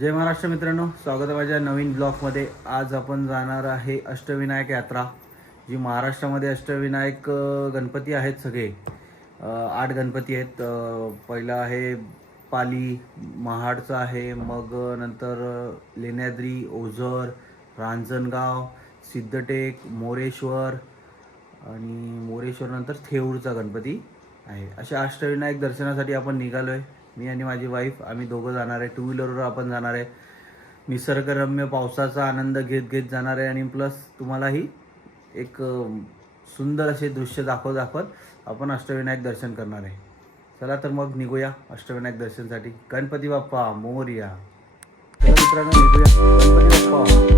जय महाराष्ट्र मित्रांनो स्वागत आहे माझ्या नवीन ब्लॉगमध्ये. आज आपण जाणार आहे अष्टविनायक यात्रा जी महाराष्ट्रामध्ये अष्टविनायक गणपती आहेत सगळे. आठ गणपती आहेत. पहिला आहे पाली महाडचा आहे मग नंतर लेण्याद्री ओझर रांजणगाव सिद्धटेक मोरेश्वर आणि मोरेश्वर नंतर थेऊरचा गणपती आहे. अशा अष्टविनायक दर्शनासाठी आपण निघालो आहे मी आणि माझी वाईफ आम्ही दोघं जाणार आहे. टू व्हीलरवर आपण जाणार आहे. निसर्गरम्य पावसाचा आनंद घेत घेत जाणार आहे आणि प्लस तुम्हालाही एक सुंदर असे दृश्य दाखवत दाखवत आपण अष्टविनायक दर्शन करणार आहे. चला तर मग निघूया अष्टविनायक दर्शनसाठी. गणपती बाप्पा मोरया. मित्रांनो निघूया. गणपती बाप्पा.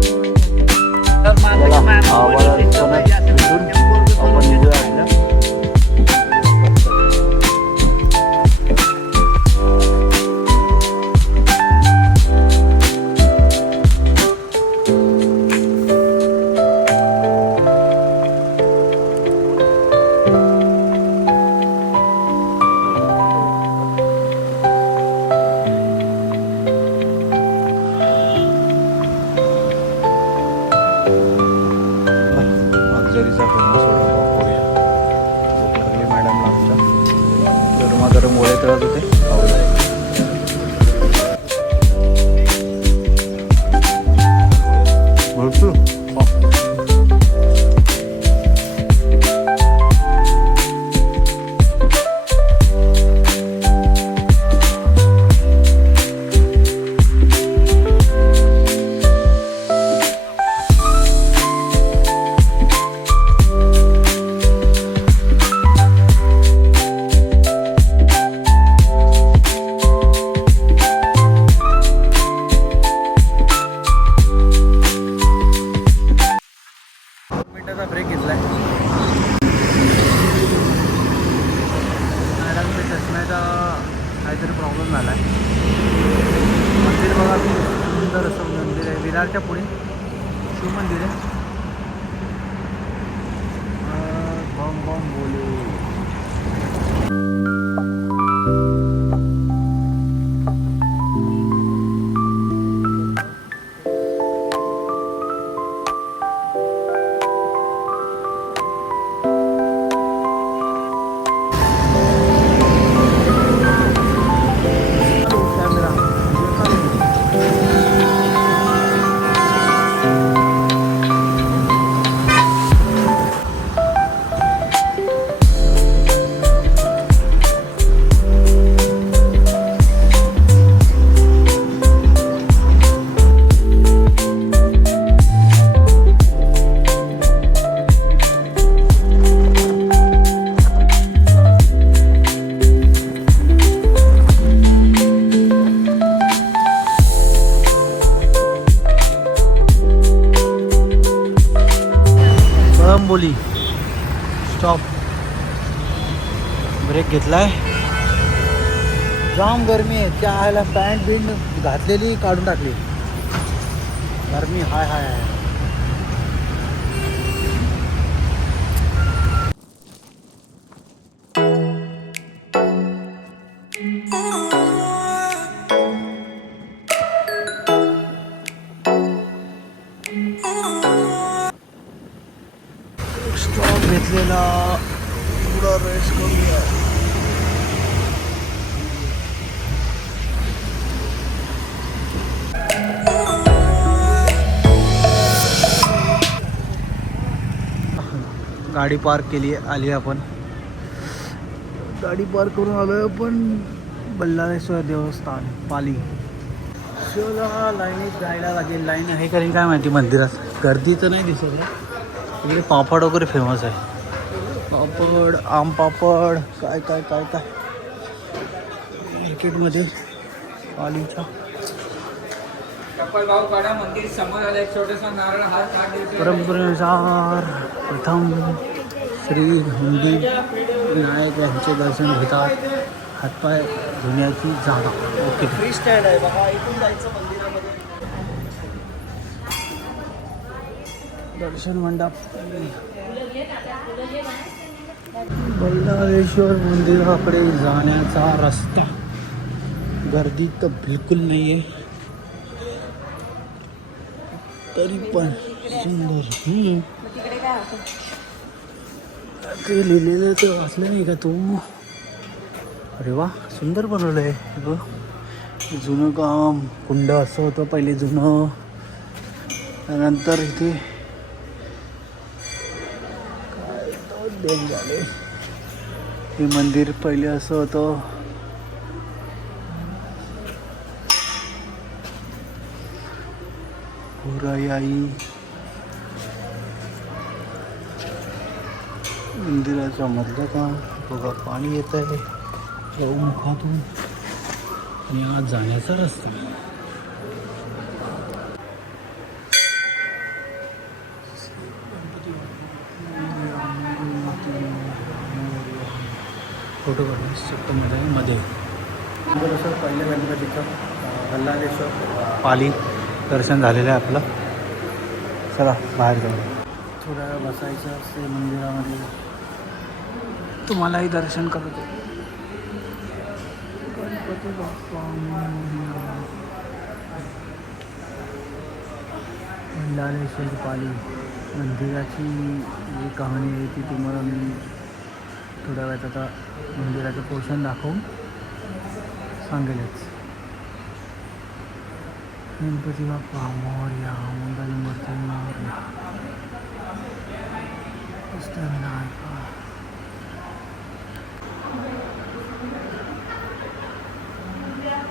बोली स्टॉप ब्रेक घेतलाय. जाम गरमी आहे. त्या आयला पॅन्ट बिंट घातलेली काढून टाकली. गरमी हाय हाय हाय. गाडी पार्क केली आली आपण. गाडी पार्क करून आलोय आपण. बल्लाळेश्वर देवस्थान पाली. चला लाईनीत जायला लागेल लाईन आहे का नाही काय माहिती मंदिरात. गर्दी तर नाही दिसत इकडे पापड वगैरे फेमस आहे. पापड आम पापड काय काय काय काय. मार्केटमध्ये पालीच्या. आलं परंपरेनुसार प्रथम. श्री हुंडी विनायक यांचे दर्शन घेतात. हातपाय धुण्याची जागा. ओके. फ्री स्टँड आहे बघा इथून जायचं मंदिरामध्ये. दर्शन मंडप. बल्लाळेश्वर मंदिराकडे जाण्याचा रस्ता. गर्दी तर बिलकुल नाही आहे तरी पण सुंदर. ते लिहिलेलं ते वाचलं नाही का तू? अरे वा सुंदर बनवलं आहे. बघ जुनं काम कुंड असं होतं पहिले जुनं. त्यानंतर इथे काय झाले हे मंदिर पहिले असं होतं. होराई मंदिराच्या मधलं काम. बघा पाणी येत आहे. जाऊ मुखातून आणि आज जाण्याचा रस्ता फोटो काढण्यास सप्तमध्ये मध्ये असं पहिल्या गणपतीचं अं, हल्लालेश्वर. पाली दर्शन झालेलं आहे आपलं. चला बाहेर जाऊ थोडा वेळ बसायचं असते मंदिरामध्ये तुम्हालाही दर्शन करू गणपती बाप्पा मोरया. पाली मंदिराची जी कहाणी आहे ती तुम्हाला मी थोड्या वेळात आता मंदिराचं पोर्शन दाखवून सांगेलच गणपती बाप्पा मोर्या मुंबई मूर्ती मोर्या अष्टविनायका आहे जाण्याचा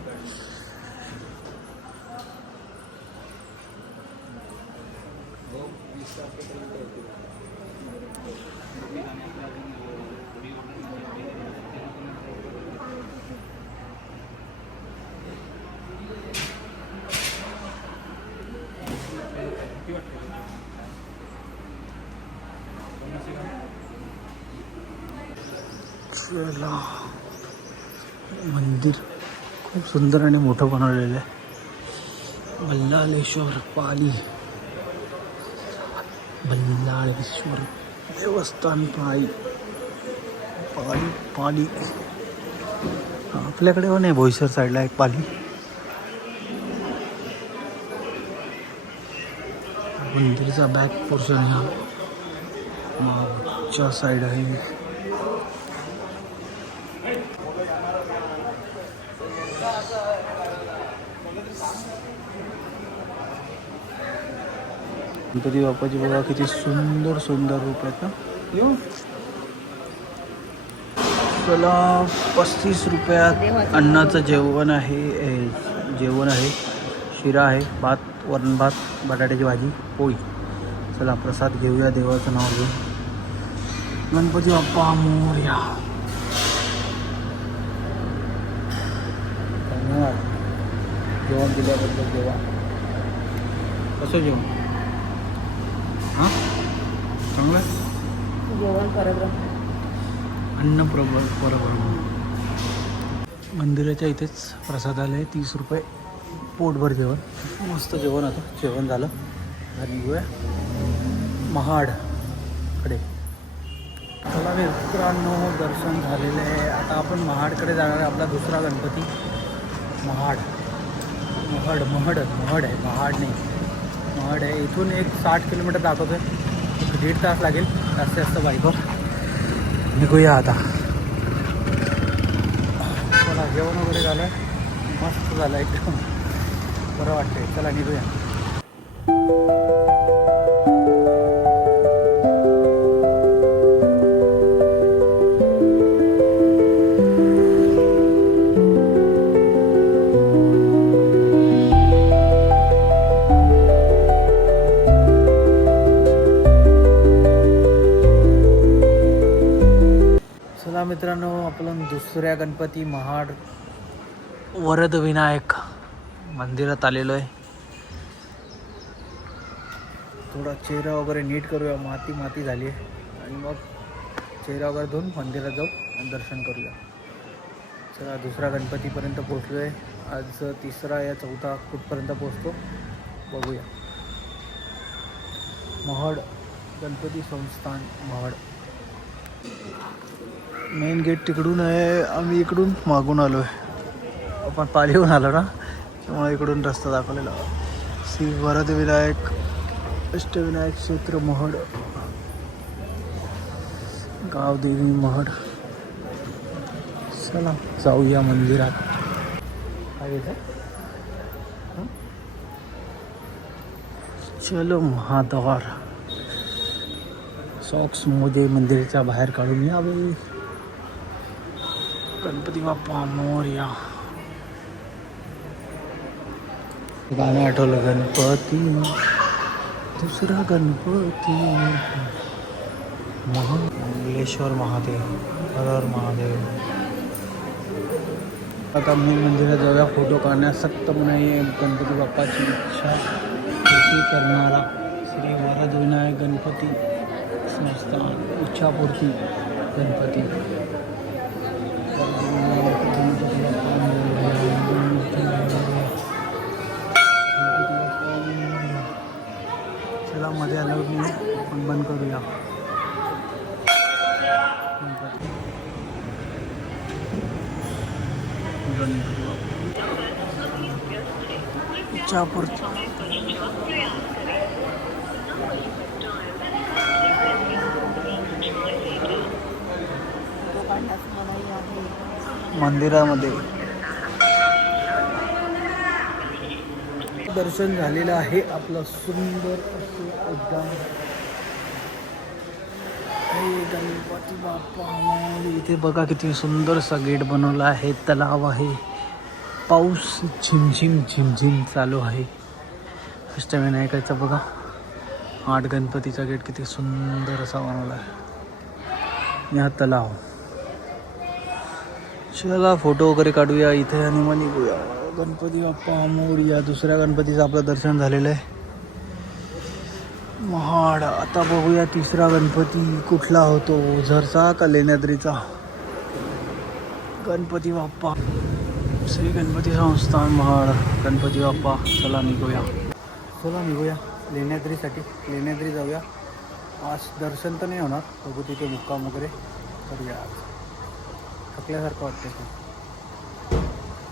चला मंदिर खूप सुंदर आणि मोठं बनवलेलं आहे. बल्लालेश्वर पाली. बल्लाळेश्वर देवस्थान पाळी पाली पाली. आपल्याकडे पण आहे भोईसर साईडला एक पाली. मंदिरचा बॅक पोर्शन हा. मागच्या साईड आहे. गणपती बाप्पाची बघा किती सुंदर सुंदर रूप आहेत ना. येऊ. चला पस्तीस रुपयात अन्नाचं जेवण आहे जेवण आहे. शिरा आहे भात वरण भात बटाट्याची भाजी पोळी. चला प्रसाद घेऊया देवाचं नाव घेऊन. गणपती बाप्पा मोर्या. धन्यवाद. जेवण दिल्याबद्दल देवा. कसं जेवण? हां? चांगलं? जेवण परब्रह्म अन्न प्रभ परब्रह्म. मंदिराच्या इथेच प्रसादालय तीस रुपये पोटभर जेवण. मस्त जेवण होतं जेवण झालं. आणि निघूया महाडकडे. चला मित्रांनो दर्शन झालेलं आहे. आता आपण महाडकडे जाणार आहे. आपला दुसरा गणपती महाड. महड महड महड आहे. महाड नाही महड आहे. इथून एक साठ किलोमीटर दाखवतो आहे एक दीड तास लागेल. जास्त जास्त बाईकवर निघूया आता. चला जेवण वगैरे झालं. मस्त झालं एकदम. बरं वाटतंय. चला निघूया. गणपती महाड. वरद विनायक मंदिरात आलेलो आहे. थोडा चेहरा वगैरे नीट करूया माती माती झाली आहे. आणि मग चेहरा वगैरे धुवून मंदिरात जाऊ आणि दर्शन करूया. चला दुसरा गणपतीपर्यंत पोचलो आहे आज तिसरा या चौथा कुठपर्यंत पोचतो बघूया. महड गणपती संस्थान महड. मेन गेट तिकडून आहे. आम्ही इकडून मागून आलो आहे आपण पालीहून आलो ना? त्यामुळे इकडून रस्ता दाखवलेला. श्री वरदविनायक अष्टविनायक क्षेत्र महड. गावदेवी महड. चला जाऊया मंदिरात. काय चलो महाद्वार. सॉक्समध्ये मंदिराच्या बाहेर काढून यावे गणपती बाप्पा मोर्या. गाणं आठवलं गणपती दुसरा गणपती. महा मंगलेश्वर महादेव हर महादेव. आता मी मंदिरात जाऊया फोटो काढण्यास सक्त नाही गणपती बाप्पाची इच्छा पूर्ती करणारा श्री वरदविनायक गणपती. संस्थान इच्छापूर्ती गणपती. आहे मंदिरामध्ये. दर्शन झालेलं आहे आपलं सुंदर असं एकदम गणपती बाप्पा इथे बघा किती सुंदरसा गेट बनवला आहे तलाव आहे. पाऊस झिमझिम झिमझिम चालू आहे. अष्टविनायकाचा बघा. आठ गणपतीचा गेट किती सुंदर असा बनवला आहे. हा तलाव. चला फोटो वगैरे काढूया इथे आणि मग निघूया. गणपती बाप्पा मोरया दुसऱ्या गणपतीचं आपलं दर्शन झालेलं आहे. महाड आता बघूया तिसरा गणपती कुठला होतो. झरचा का लेण्याद्रीचा? गणपती बाप्पा. श्री गणपती संस्थान महाड. गणपती बाप्पा चला निघूया. चला निघूया. लेण्याद्रीसाठी. लेण्याद्री जाऊया. आज दर्शन तर नाही होणार. बघू तिथे मुक्काम वगैरे. करूया आज. थकल्यासारखं वाटतं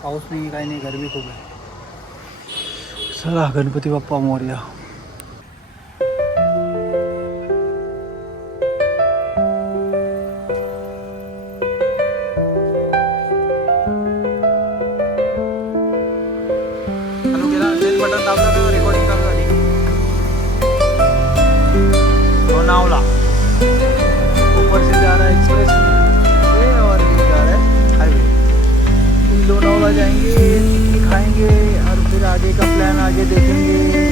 पाऊस नाही काही नाही. गरमी खूप आहे. चला गणपती बाप्पा मोरया. बटन दाबलं तर रेकॉर्डिंग चालू झाली लोणावला ऊपर से जा रहा एक्सप्रेस वे और ये जा रहा है हाईवे लोनावला जाएँगे खाएँगे और फिर आगे का प्लान आगे देखेंगे।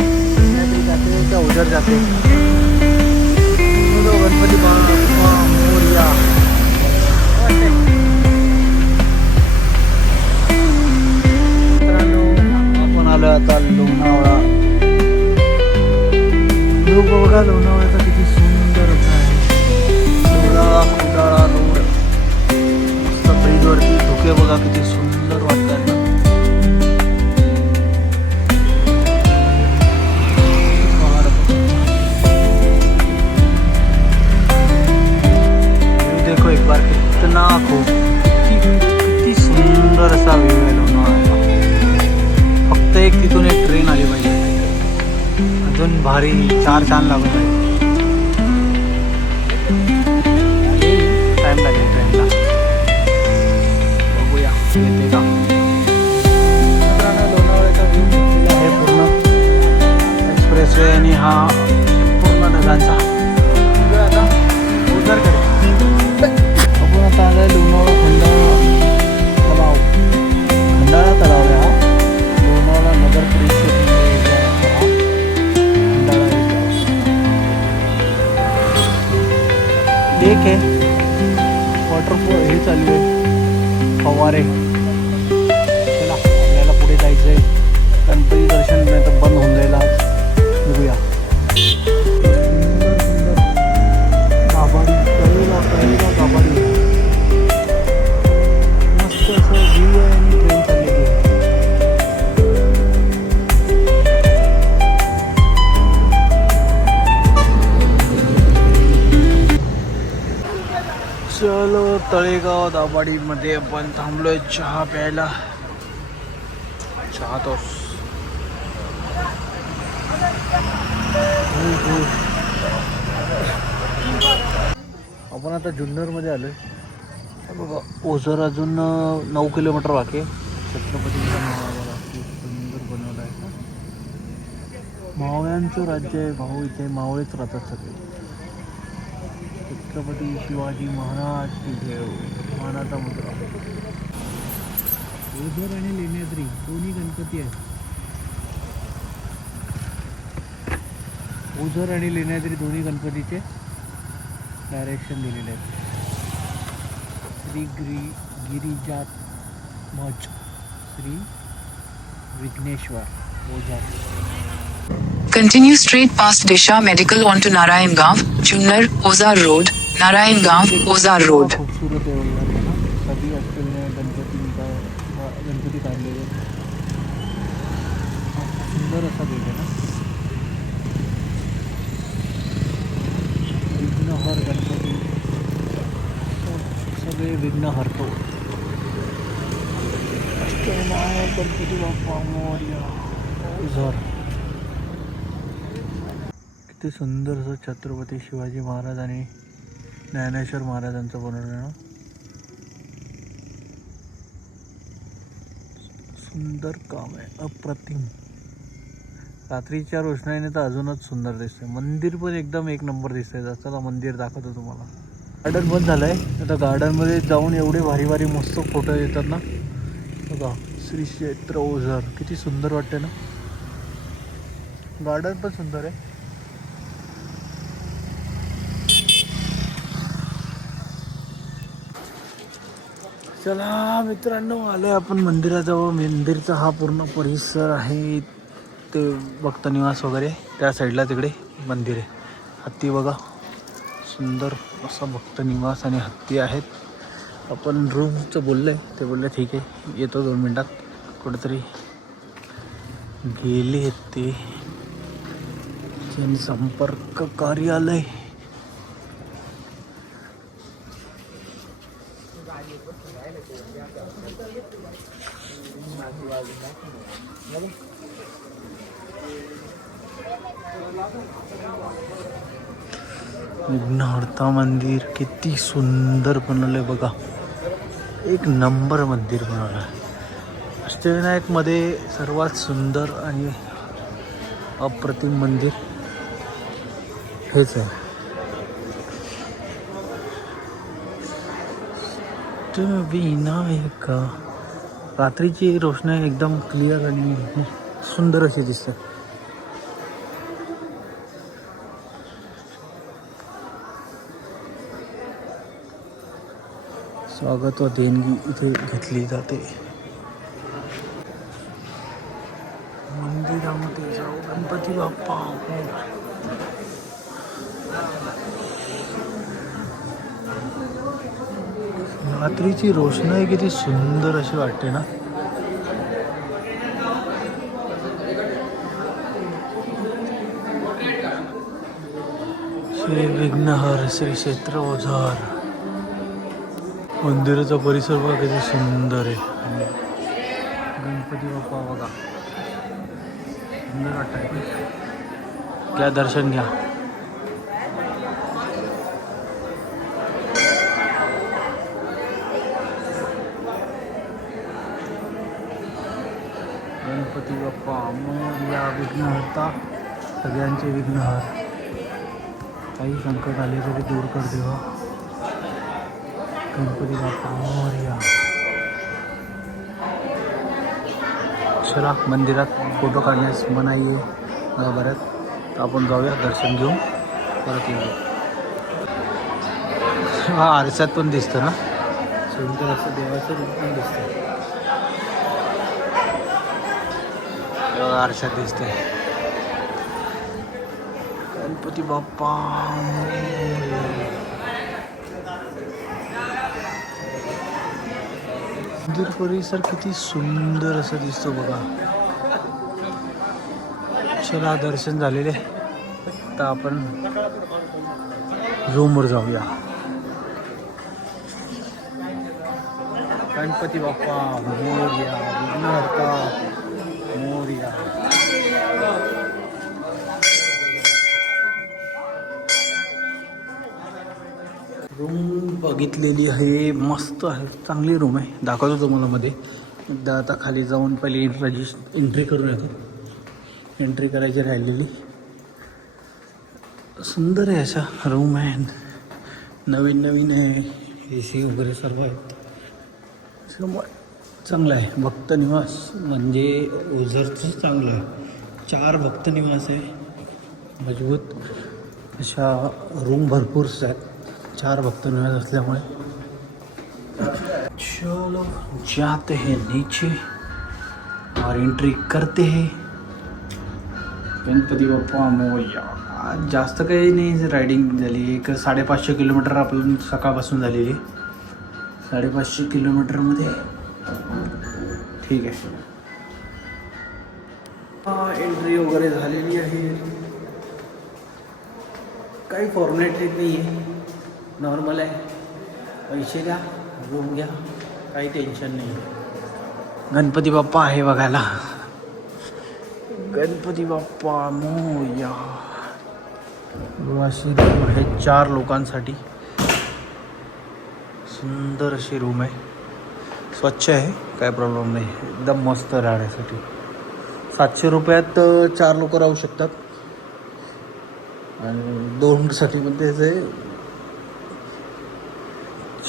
नदी जाते हैं क्या उधर जाते हैं? गणपती बाप्पा मोरया। आता लोणावळा. लोक बघा लोणावळ्याचा किती सुंदर आहे. लोणावळा कुडाळा रोड. मस्त ब्रिजवरती धुके बघा किती सुंदर. अजून भारी चार छान लागून जाईल टाइम लागेल ट्रेनला बघूया येते का? पूर्ण एक्सप्रेस वे आणि हा पूर्ण ढगांचा. आता एक आहे. वॉटरफॉल हे चालू आहे. फवारे. चला आपल्याला पुढे जायचं आहे गणपती दर्शन नाही तर बंद होऊन जाईल आज. बघूया. तळेगाव दाबाडीमध्ये आपण थांबलोय चहा प्यायला. चहा तो. आपण आता जुन्नरमध्ये आलोय. आहे बघा ओझर अजून नऊ किलोमीटर बाकी छत्रपती सुंदर बनवलं आहे. मावळ्यांचं राज्य आहे भाऊ इथे मावळेच राहतात सगळे. छत्रपती शिवाजी महाराज की जय हो. मानाचा मुद्रा ओझर आणि लेण्याद्री दोन्ही गणपती आहेत. ओझर आणि लेण्याद्री दोन्ही गणपतीचे डायरेक्शन दिलेले आहेत. श्री गिरी गिरिजात मठ Shri Vighneshwar Ozar Continue straight past Disha Medical onto Narayan Gav, Junnar, Ozar Road, Narayan Gav, Ozar Road. खूबसूरत है उधर है ना सभी असलेले गणपती का गणपती काढलेले हा, सुंदर असा गेट आहे ना विघ्नहर गणपती सगळे विघ्न हरतो अष्टविनायक गणपती बाप्पा मोरया झर किती सुंदर असं छत्रपती शिवाजी महाराज आणि ज्ञानेश्वर महाराजांचं बनवलं ना? सुंदर काम आहे अप्रतिम. रात्रीच्या रोषणाईने तर अजूनच सुंदर दिसतंय. मंदिर पण एकदम एक नंबर दिसतंय. चला मंदिर दाखवतो तुम्हाला. गार्डन बंद झालं आहे आता गार्डनमध्ये जाऊन एवढे भारी भारी मस्त फोटो येतात ना. बघा श्री क्षेत्र ओझर. किती सुंदर वाटते ना? गार्डन पण सुंदर आहे. चला मित्रांनो आलोय आपण मंदिराजवळ. मंदिरचा हा पूर्ण परिसर आहे ते भक्त निवास वगैरे. त्या साईडला तिकडे मंदिर आहे. हत्ती बघा. सुंदर असा भक्त निवास आणि हत्ती आहेत. आपण रूमचं बोललं आहे ते बोललं ठीक आहे येतो दोन मिनटात. कुठेतरी गेले आहेत ते जनसंपर्क कार्यालय. विघ्नहर्ता मंदिर किती सुंदर बनवलंय बघा. एक नंबर मंदिर बनवलं आहे अष्टविनायकमध्ये सर्वात सुंदर आणि अप्रतिम मंदिर हेच आहे. अष्टविनायक. रात्रीची रोषणाई एकदम क्लिअर आणि सुंदर अशी दिसते. स्वागत व देणगी इथे घेतली जाते. मंदिरामध्ये जाऊ. गणपती बाप्पा. रात्रीची रोषणाई किती सुंदर अशी वाटते ना. श्री विघ्नहर श्री क्षेत्र ओझार. मंदिराचा परिसर बघा किती सुंदर आहे. आणि गणपती बाप्पा बघा. सुंदर वाटत क्या दर्शन घ्या. गणपती विघ्नहर्ता सगळ्यांचे विघ्नहर. काही संकट आले तरी दूर कर देवा. गणपती बाप्पा मोर्या चला मंदिरात फोटो काढण्यास मनाई आहे. गाभाऱ्यात आपण जाऊया दर्शन घेऊन परत येऊ हा आरशात पण दिसतं ना? सुंदर असं देवाचं रूप पण दिसतं हे बघा, आरशात दिसते गणपती बाप्पा. मंदिर परिसर किती सुंदर असं दिसतो बघा. चला दर्शन झालेले. आता आपण रूमवर जाऊया. गणपती बाप्पा मोर्या विघ्नहर्ता. बघितलेली आहे. मस्त आहे. चांगली रूम आहे. दाखवतो तुम्हाला मध्ये. एकदा आता खाली जाऊन पहिले रजिस्ट एंट्री करून येतो एंट्री करायची राहिलेली. सुंदर आहे अशा रूम आहे. नवीन नवीन आहे. ए सी वगैरे सर्व आहेत. समोर चांगलं आहे. भक्त निवास म्हणजे ओझरचं चांगलं आहे. चार भक्त निवास आहे. मजबूत. अशा रूम भरपूर आहेत. चार भक्त निवास असल्यामुळे चलो जाते हैं नीचे और एंट्री करते हैं। गणपती बाप्पा मोया आज जास्त काही नाही रायडिंग झाली. एक साडेपाचशे किलोमीटर आपण सकाळपासून झालेली. साडेपाचशे किलोमीटरमध्ये ठीक आहे. एंट्री वगैरे झालेली आहे. काही फॉर्मॅलिटी नाही आहे नॉर्मल आहे. पैसे द्या रूम घ्या काही टेन्शन नाही. गणपती बाप्पा आहे बघायला. गणपती बाप्पा मोया. अशी रूम आहे चार लोकांसाठी. सुंदर अशी रूम आहे. स्वच्छ आहे काय प्रॉब्लेम नाही. एकदम मस्त राहण्यासाठी. सातशे रुपयात चार लोक राहू शकतात. आणि दोनसाठी पण त्याचे आहे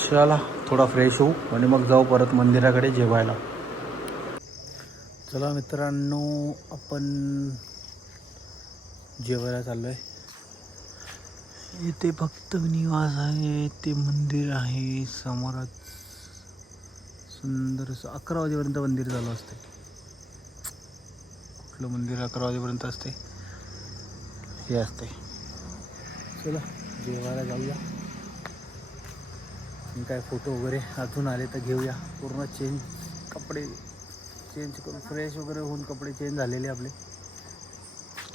चला थोडा फ्रेश होऊ आणि मग जाऊ परत मंदिराकडे जेवायला. चला मित्रांनो आपण जेवायला चाललो आहे इथे भक्त निवास आहे ते मंदिर आहे. समोरच सुंदर असं अकरा वाजेपर्यंत मंदिर चालू असते कुठलं मंदिर अकरा वाजेपर्यंत असते हे असते चला जेवायला जाऊया. आणि काय फोटो वगैरे अजून आले तर घेऊया. पूर्ण चेंज कपडे चेंज करून फ्रेश वगैरे होऊन कपडे चेंज झालेले आपले.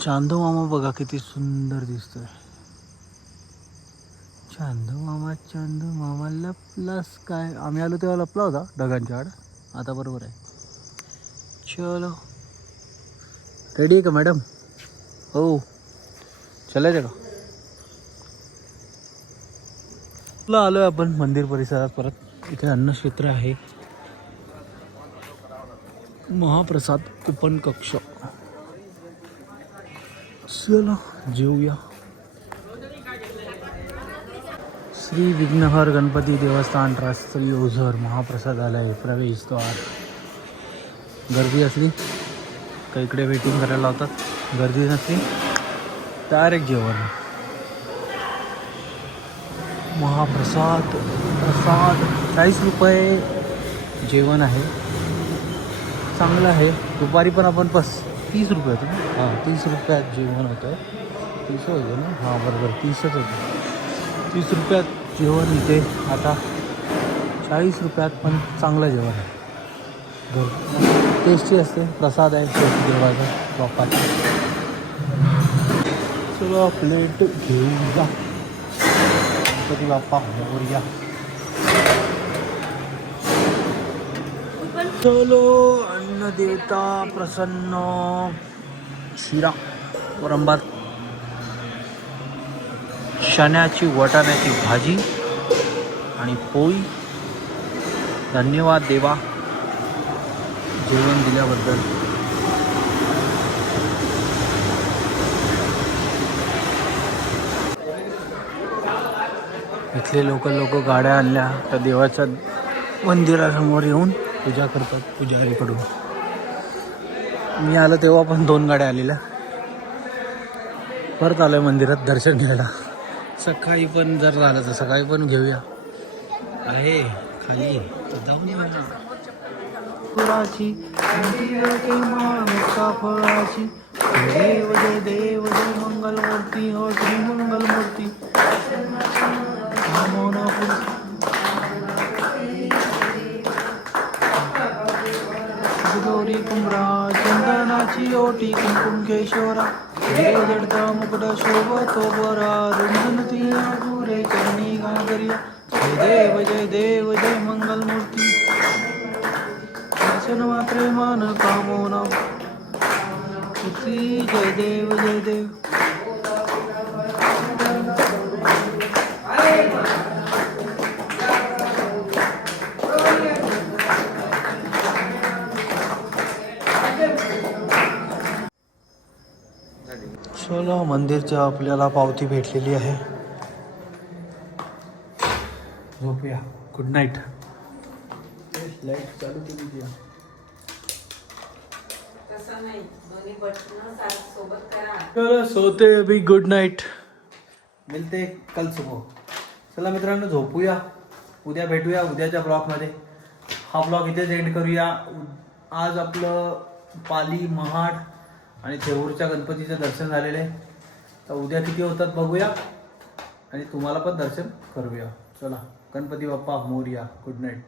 चांदो मामा बघा किती सुंदर दिसतोय. चांदो मामा चांदो मामा लपलास काय? आम्ही आलो तेव्हा लपला होता ढगांच्या आड. आता बरोबर आहे. चलो. रेडी आहे का मॅडम हो. चलायचं का? ला आलो आहे आपण? मंदिर परिसरात परत इथे अन्नक्षेत्र आहे. महाप्रसाद कुपन कक्ष. चला जेवूया श्री विघ्नहर गणपती देवस्थान राष्ट्रीय ओझर महाप्रसादालय प्रवेशद्वार गर्दी असली तर इकडे वेटिंग करायला लावतात? गर्दी नसली? डायरेक्ट जेवण. महाप्रसाद प्रसाद चाळीस रुपये जेवण आहे. चांगलं आहे. दुपारी पण आपण पस तीस रुपये होतं ना? हां तीस रुपयात जेवण होतं. तीस होतं ना? हां बरोबर तीसच होतं. तीस रुपयात जेवण इथे. आता चाळीस रुपयात पण चांगलं जेवण आहे. घर टेस्टी असते. प्रसाद आहे. शेवटी देवाचा बाप्पाचा चलो प्लेट घेऊन जा. गणपती बाप्पा मोरया चलो अन्नदेवता प्रसन्न. शिरा वरंबात शण्याची वटाण्याची भाजी आणि पोळी. धन्यवाद देवा. जेवण दिल्याबद्दल. इथले लोक लोक गाड्या आणल्या त्या देवाच्या मंदिरासमोर येऊन पूजा करतात पुजारीकडून. मी आलो तेव्हा पण दोन गाड्या आलेल्या. परत आलोय मंदिरात दर्शन घ्यायला. सकाळी पण जर झालं तर सकाळी पण घेऊया. आहे खाली. तर जाऊन येऊया. फुलाची फळाची देव जय देव जय मंगलमूर्ती हो श्री मंगलमूर्ती नमो गौरी कुमरा चंदनाची ओटी कुंकुम केशोरा जडता मुकड शोभतो बरा रुंदनती आगुरे चरणी गागरिया जय देव जय देव जय मंगलमूर्ती। दर्शन मात्रे मान कामोना तुझी जय देव जय देव मंदिरच्या आपल्याला पावती भेटलेली आहे. झोपूया. गुड नाईट लाइट चालू केली ती. तसं नाही. दोन्ही बटन सोबत करा. चलो सोते अभी. गुड नाईट मिलते कल सुबह. चला मित्रांनो झोपूया. उद्या भेटूया उद्याच्या ब्लॉगमध्ये. हा ब्लॉग इथेच एंड करूया. उ- आज आपलं पाली महाड आणि थेऊरच्या गणपतीचं दर्शन झालेलं आहे. तर उद्या किती होतात बघूया. आणि तुम्हाला पण दर्शन करूया. चला गणपती बाप्पा मोरया गुड नाईट